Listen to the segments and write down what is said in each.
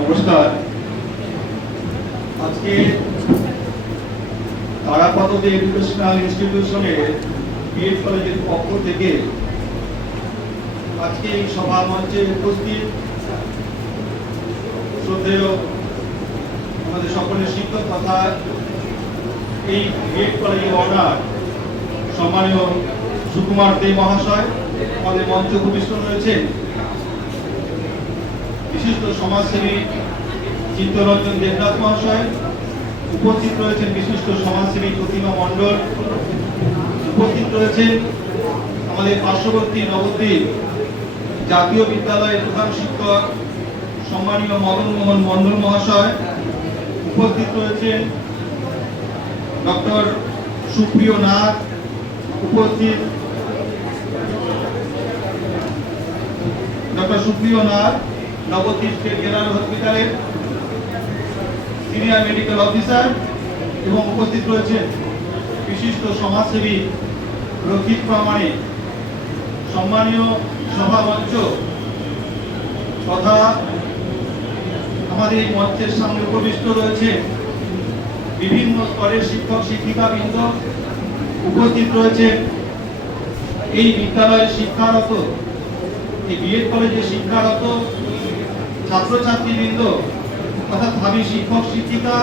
নমস্কার। আজকে Tarapada educational ইনস্টিটিউশনের B Ed কলেজের পক্ষ থেকে আজকে এই সভা মঞ্চে উপস্থিত শ্রদ্ধেয় আমাদের সকলের শিক্ষক তথা এই বিএড কলেজের অনার সম্মানীয় সুকুমার দে মহাশয় আমাদের মঞ্চে উপবিষ্ট রয়েছেন। বিশিষ্ট সমাজসেবী চিত্তরঞ্জন দেবনাথ মহাশয় উপস্থিত রয়েছেন। বিশিষ্ট সমাজসেবী প্রতিমা মণ্ডল উপস্থিত রয়েছেন। আমাদের পার্শ্ববর্তী নবদ্বীপ জাতীয় বিদ্যালয়ের প্রধান শিক্ষক সম্মানীয় মদন মোহন মণ্ডল মহাশয় উপস্থিত রয়েছেন। ডক্টর সুপ্রিয় নাথ উপস্থিত। ডক্টর সুপ্রিয় নাথ নবদ্বীপ স্টেট জেনারেল হসপিটালের সিনিয়র মেডিকেল অফিসার এবং উপস্থিত রয়েছেন বিশিষ্ট সমাজসেবী রক্ষিত প্রামাণিক। সম্মানীয় সভা মঞ্চ তথা আমাদের এই মঞ্চের সামনে উপবিষ্ট রয়েছে বিভিন্ন স্তরের শিক্ষক শিক্ষিকাবৃন্দ উপস্থিত রয়েছেন। এই বিদ্যালয়ে শিক্ষারত, এই বিএড কলেজে শিক্ষারত ছাত্রছাত্রীবৃন্দ অর্থাৎ ভাবী শিক্ষক শিক্ষিকা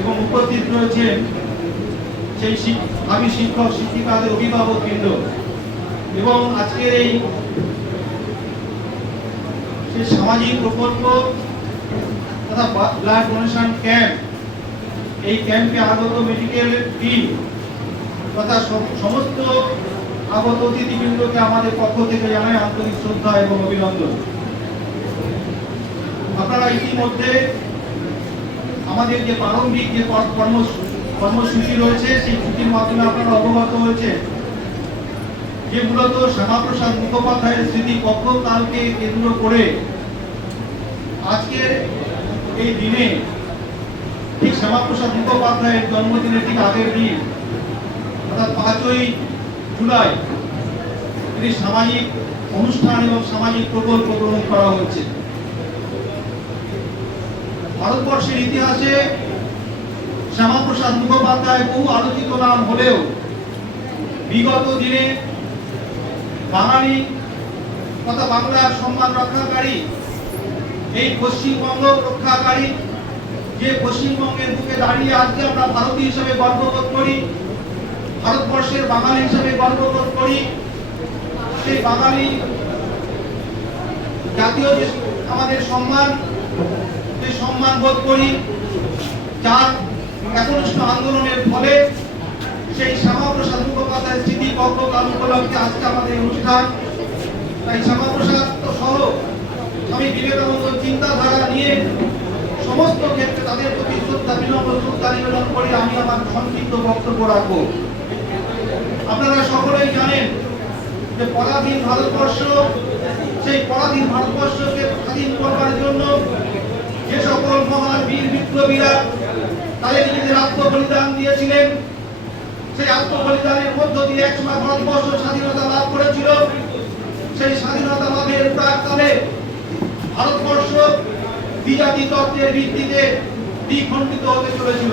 এবং উপস্থিত রয়েছেন সেই ভাবী শিক্ষক শিক্ষিকাদের অভিভাবকবৃন্দ এবং আজকের এই সামাজিক প্রকল্প তথা ব্লাড ডোনেশন ক্যাম্প, এই ক্যাম্পে আগত মেডিকেল টিম তথা সমস্ত আগত অতিথিবৃন্দকে আমাদের পক্ষ থেকে জানাই আন্তরিক শ্রদ্ধা এবং অভিনন্দন। আপনারা ইতিমধ্যে আমাদের যে প্রারম্ভিক যে কর্মসূচি রয়েছে সেই ছুটির মাধ্যমে আপনারা অবগত হয়েছে যে মূলত শ্যামাপ্রসাদ মুখোপাধ্যায়ের স্মৃতি কক্ষকালকে কেন্দ্র করে আজকের এই দিনে ঠিক শ্যামাপ্রসাদ মুখোপাধ্যায়ের জন্মদিনের ঠিক আগের দিন অর্থাৎ 5ই জুলাই একটি সামাজিক অনুষ্ঠান এবং সামাজিক প্রকল্প গ্রহণ করা হয়েছে। ভারতবর্ষের ইতিহাসে শ্যামাপ্রসাদ মুখোপাধ্যায় বহু আলোচিত নাম হলেও বিগত দিনে বাঙালি তথা বাংলার সম্মান রক্ষাকারী, এই পশ্চিমবঙ্গ রক্ষাকারী, যে পশ্চিমবঙ্গের বুকে দাঁড়িয়ে আজকে আমরা ভারতীয় হিসেবে গর্ববোধ করি, ভারতবর্ষের বাঙালি হিসেবে গর্ববোধ করি, সেই বাঙালি জাতীয় যে আমাদের সম্মান, সেই সম্মান বোধ করি, যার একনিষ্ঠ আন্দোলনের ফলে সেই শ্যামাপ্রসাদ মুখোপাধ্যায়ের স্মৃতি কক্ষকাল উপলক্ষে আজকে আমাদের অনুষ্ঠান। তাই শ্যামাপ্রসাদ সহ স্বামী বিবেকানন্দ চিন্তাধারা নিয়ে সমস্ত ক্ষেত্রে তাদের প্রতি শ্রদ্ধা বিনম্র শ্রদ্ধা নিবেদন করে আমি আমার সংক্ষিপ্ত বক্তব্য রাখবো। আপনারা সকলেই জানেন যে পরাধীন ভারতবর্ষ, সেই পরাধীন ভারতবর্ষকে স্বাধীন করবার জন্য যে সকল মহান বীর বিপ্লবীরা তাদের নিজেদের আত্মবলিদান দিয়েছিলেন, সেই আত্মবলিদানের মধ্য দিয়ে একসময় ভারতবর্ষ স্বাধীনতা লাভ করেছিল। সেই স্বাধীনতা লাভের প্রাক্কালে ভারতবর্ষ বিজাতি তত্ত্বের ভিত্তিতে দ্বিখণ্ডিত হতে চলেছিল।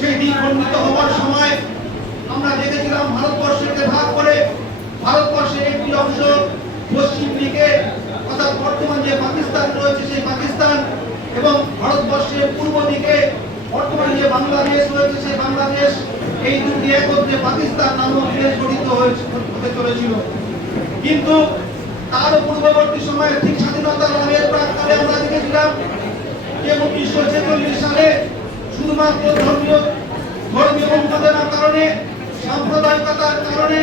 সেই দ্বিখণ্ডিত হওয়ার সময় আমরা দেখেছিলাম ভারতবর্ষকে ভাগ করে ভারতবর্ষের একটি অংশ পশ্চিম দিকে অর্থাৎ বর্তমান যে পাকিস্তান রয়েছে সেই পাকিস্তান এবং ভারতবর্ষের পূর্ব দিকে বর্তমানে যে বাংলাদেশ রয়েছে সেই বাংলাদেশ, এই দুটি একত্রে পাকিস্তান নামক দেশ গঠিত হতে চলেছিল। কিন্তু তার পূর্ববর্তী সময়ে ঠিক স্বাধীনতা লাভের প্রাক্কালে আমরা দেখেছিলাম যে 1946 সালে শুধুমাত্র ধর্মীয় উন্মাদনার কারণে, সাম্প্রদায়িকতার কারণে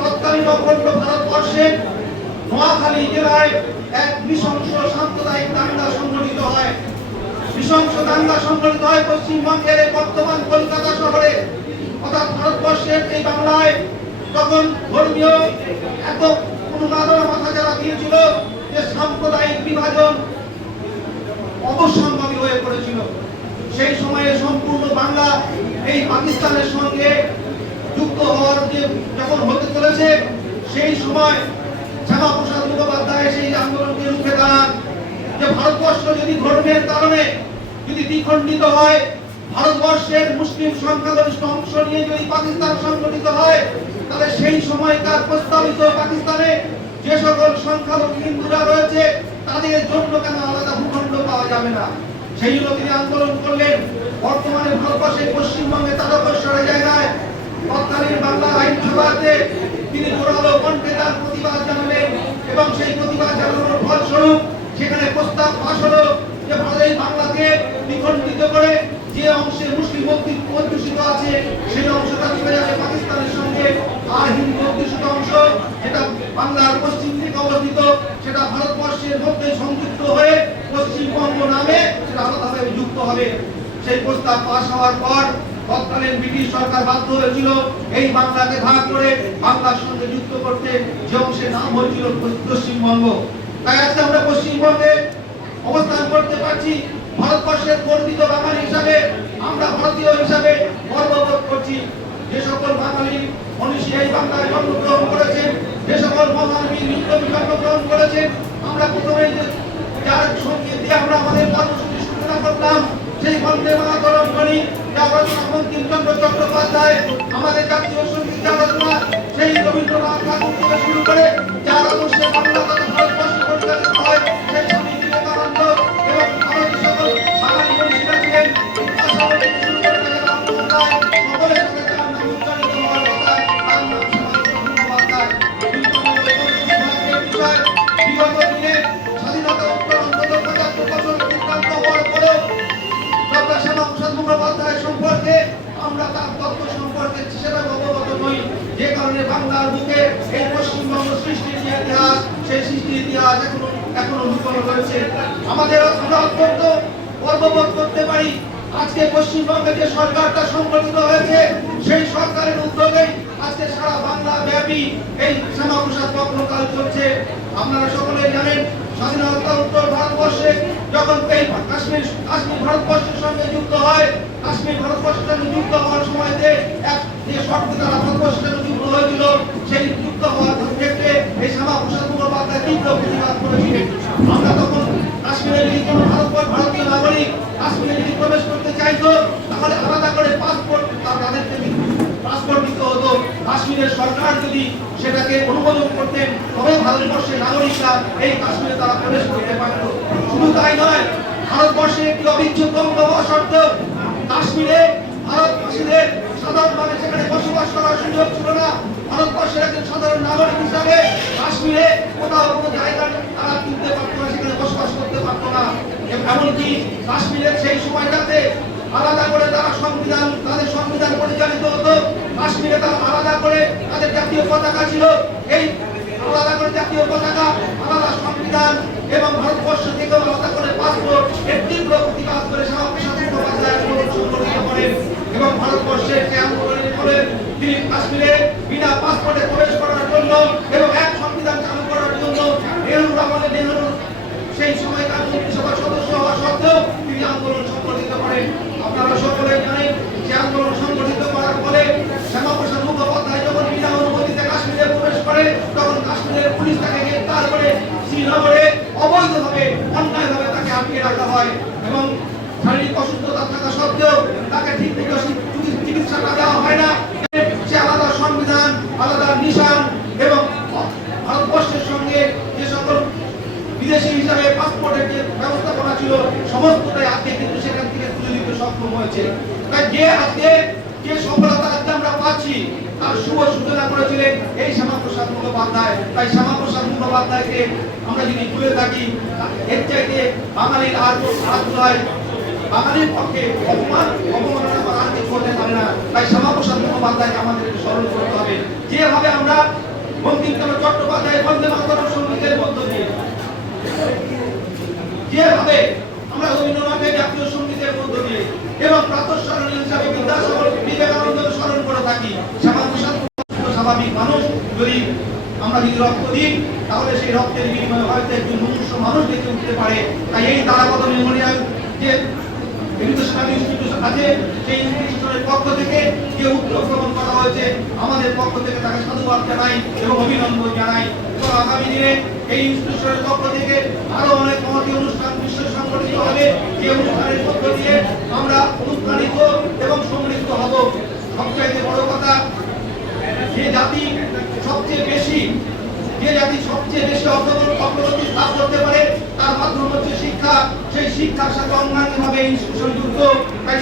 তৎকালীন অখণ্ড ভারতবর্ষে নোয়াখালী জেলায় এক নৃশংস সাম্প্রদায়িক দাঙ্গা সংঘটিত হয়। নৃশংস দাঙ্গা সংঘটিত হয় পশ্চিমবঙ্গের বর্তমান কলকাতা শহরে অর্থাৎ ভারতবর্ষের এই বাংলায়। তখন ধর্মীয় এত উন্মাদনা মাথা যারা দিয়েছিল যে সাম্প্রদায়িক বিভাজন অবশ্যম্ভাবী হয়ে পড়েছিল। সেই সময়ে সম্পূর্ণ বাংলা এই পাকিস্তানের সঙ্গে যুক্ত হওয়ার যে যখন হতে চলেছে সেই সময় শ্যামাপ্রসাদ মুখোপাধ্যায় সেই আন্দোলনকে রুখে দাঁড়ান যে ভারতবর্ষ যদি ধর্মের কারণে যদি দ্বিখণ্ডিত হয়, ভারতবর্ষের মুসলিম সংখ্যাগরিষ্ঠ অংশ নিয়ে যদি পাকিস্তান সংগঠিত হয়, তাহলে সেই সময়কার প্রস্তাবিত পাকিস্তানে যে সকল সংখ্যালঘু হিন্দুরা রয়েছে তাদের জন্য কেন আলাদা ভূখণ্ড পাওয়া যাবে না। সেই জন্য তিনি আন্দোলন করলেন। বর্তমানে ভারতবর্ষের পশ্চিমবঙ্গে তারকেশ্বরের জায়গায় তৎকালীন বাংলা আইনসভাতে তিনি জোরালো কণ্ঠে তার প্রতিবাদ জানালেন এবং সেই প্রতিবাদ জানানোর ফলস্বরূপ সেখানে প্রস্তাব পাস হলো যে ভারতের বাংলাকে দ্বিখণ্ডিত করে যে অংশে মুসলিম অধ্যুষিত আছে সেই অংশটা চলে যাবে পাকিস্তানের সঙ্গে, আর হিন্দু অধ্যুষিত অংশ যেটা বাংলার পশ্চিম দিকে অবস্থিত সেটা ভারতবর্ষের মধ্যে সংযুক্ত হয়ে পশ্চিমবঙ্গ নামে সেটা আলাদাভাবে যুক্ত হবে। সেই প্রস্তাব পাস হওয়ার পর তৎকালীন ব্রিটিশ সরকার বাধ্য হয়েছিল এই বাংলাকে ভাগ করে বাংলার সঙ্গে যুক্ত করতে, যে অংশের নাম হয়েছিল পশ্চিমবঙ্গ। তাই আজকে আমরা পশ্চিমবঙ্গে অবস্থান করতে পারছি। ভারতবর্ষের গর্বিত বাঙালি হিসাবে আমরা ভারতীয় হিসাবে গর্ববোধ করছি। যে সকল বাঙালি মনীষী এই বাংলায় জন্মগ্রহণ করেছেন, যে সকল মহান বীর বিপ্লবী জন্মগ্রহণ করেছেন, আমরা প্রথমে যার সঙ্গীত দিয়ে আমরা আমাদের কর্মসূচি সূচনা করলাম সেই বন্দে মাতরম ধ্বনি যা রচনা বঙ্কিমচন্দ্র চট্টোপাধ্যায়, আমাদের জাতীয় সঙ্গীত যা রচনা সেই রবীন্দ্রনাথ ঠাকুর থেকে শুরু করে যার আদর্শে বাংলা তথা ভারতবর্ষ পরিচালিত হয় সেই স্বামী বিবেকানন্দ এবং আরো যে সকল বাঙালি মনীষীরা ছিলেন বিদ্যাসাগর থেকে শুরু করে রামমোহন রায়, সকলের সাথে তার নাম উচ্চারিত হওয়ার কথা, তার নাম সমাজসেবক বিষয়। বিগত দিনে স্বাধীনতা উত্তর অন্তত ৭৫ বছর অতিক্রান্ত হওয়ার পরেও ডক্টর শ্যামাপ্রসাদ মুখোপাধ্যায় সম্পর্কে আমরা তার তত্ত্ব সম্পর্কে সেভাবে অবগত নই, যে কারণে বাংলার বুকে এই পশ্চিমবঙ্গ সৃষ্টির যে ইতিহাস সেই সৃষ্টির ইতিহাস এখনো লুকানো রয়েছে। আমরা অত্যন্ত গর্ববোধ করতে পারি আজকে পশ্চিমবঙ্গে যে সরকারটা সংগঠিত হয়েছে সেই সরকারের উদ্যোগে আজকে সারা বাংলা ব্যাপী এই শ্যামাপ্রসাদ পক্ষকাল চলছে। আপনারা সকলেই জানেন স্বাধীনতা উত্তর ভারতবর্ষে যখন এই কাশ্মীর ভারতবর্ষের সঙ্গে যুক্ত হয়, কাশ্মীর ভারতবর্ষের সঙ্গে যুক্ত হওয়ার সময়তে যে শর্তে তারা ভারতবর্ষের সঙ্গে যুক্ত হয়েছিল সেই যুক্ত হওয়ার ক্ষেত্রে এই শ্যামাপ্রসাদ মুখোপাধ্যায় তীব্র প্রতিবাদ করেছিলেন। আমরা তখন কাশ্মীরে যদি কোনো ভারতীয় নাগরিক কাশ্মীরে যদি প্রবেশ করতে চাইতো তাহলে আলাদা করে পাসপোর্ট তাদেরকে পাসপোর্ট দিতে হতো। কাশ্মীরের সরকার যদি সেটাকে অনুমোদন করতেন তবে ভারতবর্ষের নাগরিকরা এই কাশ্মীরে তারা প্রবেশ করতে পারত। শুধু তাই নয়, ভারতবর্ষে একটি অবিচ্ছেদ্য অঙ্গ হওয়া সত্ত্বেও কাশ্মীরে ভারতবাসীদের সাধারণভাবে সেখানে বসবাস করার সুযোগ ছিল না। ভারতবর্ষের একজন সাধারণ নাগরিক হিসাবে কাশ্মীরে কোথাও কোনো জায়গা তারা কিনতে পারত না, সেখানে বসবাস করতে পারত না। এমনকি কাশ্মীরের সেই সময়টাতে আলাদা করে তারা তাদের সংবিধান পরিচালিত হতো। কাশ্মীরে তারা আলাদা করে তাদের জাতীয় পতাকা ছিল। এই আলাদা করে জাতীয় পতাকা, আলাদা সংবিধান এবং ভারতবর্ষ থেকে আলাদা করে পাসপোর্ট এর তীব্র প্রতিবাদ করে শ্যামাপ্রসাদ মুখোপাধ্যায় আন্দোলন সংগঠিত করেন এবং ভারতবর্ষের যে আন্দোলনের ফলে তিনি কাশ্মীরে বিনা পাসপোর্টে প্রবেশ করার জন্য এবং এক সংবিধান চালু করার জন্য নেহরু সেই সময়কার মন্ত্রিসভার সদস্য হওয়া সত্ত্বেও তিনি আন্দোলন সংগঠিত করেন। আপনারা সকলেই জানেন যে আন্দোলন সংগঠিত করার ফলে শ্যামাপ্রসাদ মুখোপাধ্যায় যখন বিনা অনুমতিতে কাশ্মীরে প্রবেশ করে তখন কাশ্মীরের পুলিশ তাকে গ্রেফতার করে শ্রীনগরে অবৈধভাবে অন্যায়ভাবে তাকে আটকে রাখা হয় এবং শারীরিক অসুস্থতা থাকা সত্ত্বেও তাকে ঠিক মতো চিকিৎসাটা দেওয়া হয় না। সে আলাদা সংবিধান, আলাদা নিশান এবং ভারতবর্ষের সঙ্গে যে সকল বিদেশি হিসাবে পাসপোর্টের যে ব্যবস্থাপনা ছিল সমস্তটাই আজকে কিন্তু সেখান থেকে তুলে দিতে সক্ষম হয়েছে। তাই যে সফলতা আজকে আমরা পাচ্ছি তার শুভ সূচনা করেছিলেন এই শ্যামাপ্রসাদ মুখোপাধ্যায়। তাই শ্যামাপ্রসাদ মুখোপাধ্যায়কে আমরা যদি ভুলে থাকি এর চাইতে বাঙালির আর হয় বাঙালির পক্ষে অপমাননা করা আর কিছু হতে পারে না। তাই শ্যামাপ্রসাদ মুখোপাধ্যায়কে আমাদেরকে স্মরণ করতে হবে। যেভাবে আমরা বঙ্কিমচন্দ্র চট্টোপাধ্যায় বন্দে মাতরম সঙ্গীতের মধ্য দিয়ে, যেভাবে আমরা রবীন্দ্রনাথের জাতীয় সঙ্গীতের মধ্য দিয়ে এবং প্রাতঃস্মরণীয় হিসাবে বিদ্যাসাগর বিবেকানন্দকে স্মরণ করে থাকি, শ্যামাপ্রসাদ স্বাভাবিক মানুষ যদি আমরা যদি রক্ত দিই তাহলে সেই রক্তের বিনিময়ে হয়তো একজন মনুষ্য মানুষ দেখে উঠতে পারে। তাই এই তারাপদ মেমোরিয়াল যে এডুকেশনাল ইনস্টিটিউশন আছে সেই ইনস্টিটিউশনের পক্ষ থেকে যে উদ্যোগ গ্রহণ করা হয়েছে আমাদের পক্ষ থেকে তাকে সাধুবাদ জানাই এবং অভিনন্দন জানাই এবং আগামী দিনে এই ইনস্টিটিউশনের পক্ষ থেকে আরো অনেক মহতী অনুষ্ঠান এই অনুষ্ঠানের মধ্য দিয়ে আমরা অনুপ্রাণিত এবং সমৃদ্ধ হব। সবচাইতে বড় কথা, যে জাতি সবচেয়ে বেশি অগ্রগতি লাভ করতে পারে তার মাধ্যম হচ্ছে শিক্ষা। সেই শিক্ষার সাথে অঙ্গাঙ্গিভাবে ইনস্টিটিউশন যুক্ত। তাই